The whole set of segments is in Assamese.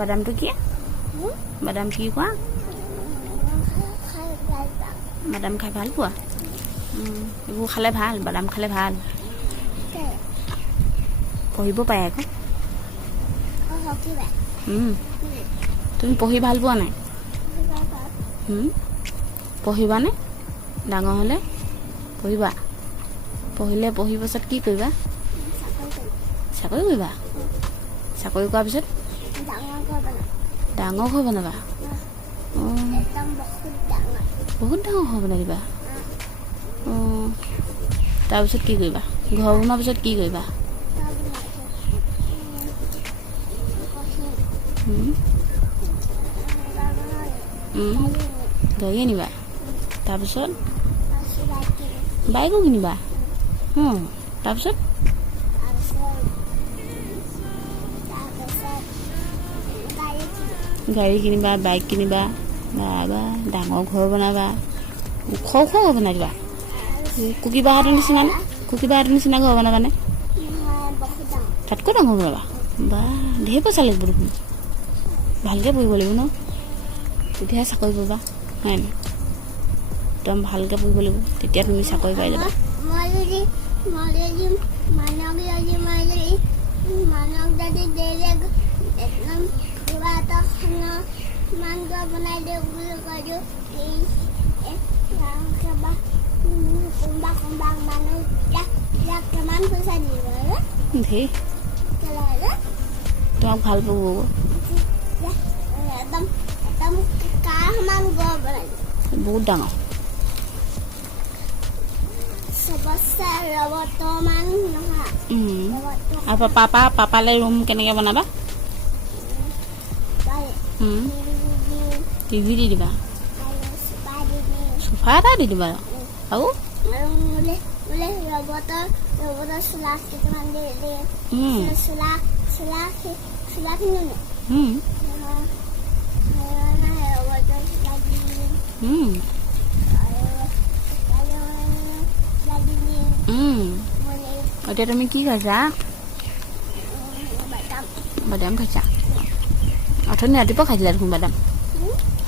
বাদামটো কি বাদাম কি কোৱা বাদাম খাই ভাল পোৱা এইবোৰ খালে ভাল বাদাম খালে ভাল পঢ়িব পাৰে আকৌ তুমি পঢ়ি ভাল পোৱা নাই পঢ়িবানে ডাঙৰ হ'লে পঢ়িবা পঢ়িলে পঢ়ি পাছত কি কৰিবা চাকৰি কৰিবা চাকৰি কৰাৰ পিছত ডাঙৰ ঘৰ বনাবা বহুত ডাঙৰ ঘৰ বনাই দিবা তাৰপিছত কি কৰিবা ঘৰ বনোৱাৰ পিছত কি কৰিবা গাড়ী আনিবা তাৰপিছত বাইকো কিনিবা তাৰপিছত গাড়ী কিনিবা বাইক কিনিবা বা ডাঙৰ ঘৰ বনাবা ওখ ওখ ঘৰ বনাই দিবা কুকিবাহঁতৰ নিচিনানে কুকিবাহঁতৰ নিচিনা ঘৰ বনাবানে তাতকৈ ডাঙৰ বনাবা বা ঢেৰ পইচা লাগিব দেখোন ভালকৈ পঢ়িব লাগিব ন তেতিয়াহে চাকৰি পাবা হয় নাই একদম ভালকৈ পঢ়িব লাগিব তেতিয়া তুমি চাকৰি পাই যাবা তোমাক ভাল পাব বহুত ডাঙৰ আৰু পাপালৈ ৰুম কেনেকৈ বনাবা টিভি দি দিবা চোফা এটা দি দিবা আৰু এতিয়া তুমি কি খাইছা বাদাম খাইছা অথনি ৰাতিপুৱা খাইছিলা দেখোন বাদাম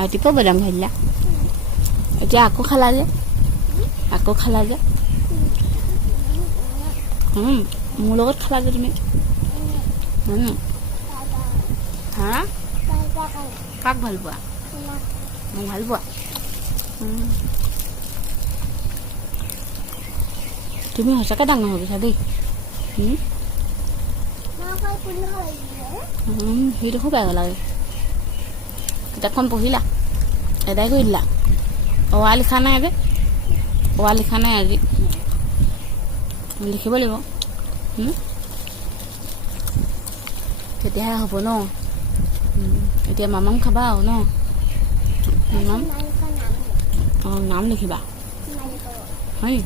ৰাতিপুৱা বাদাম খাইছিলা এতিয়া আকৌ খালা যে মোৰ লগত খালা যে তুমি হা কাক ভাল পোৱা মোক ভাল পোৱা তুমি সঁচাকৈ ডাঙৰ হৈ গৈছা দেই সেইডোখৰ বেয়া লাগে কিতাপখন পঢ়িলা এদাই কৰি দিলা লিখা নাই যে লিখা নাই আজি লিখিব লাগিব তেতিয়াহে হ'ব ন এতিয়া মামাম খাবা আৰু ন নাম লিখিবা হয়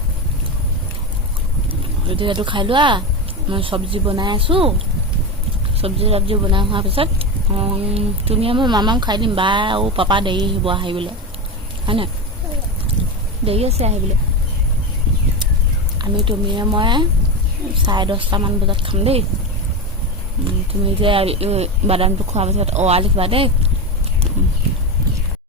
এতিয়া এইটো খাই লোৱা মই চব্জি বনাই আছোঁ চব্জি বনাই হোৱাৰ পিছত তুমি মই মামাম খাই দিম বা আৰু পাপা দেৰি আহিব আহিবলৈ হয় নাই দেৰি আছে আহিবলৈ তুমি মই 10:30মান বজাত খাম দেই তুমি যে বাদামটো খোৱাৰ পিছত লিখিবা দেই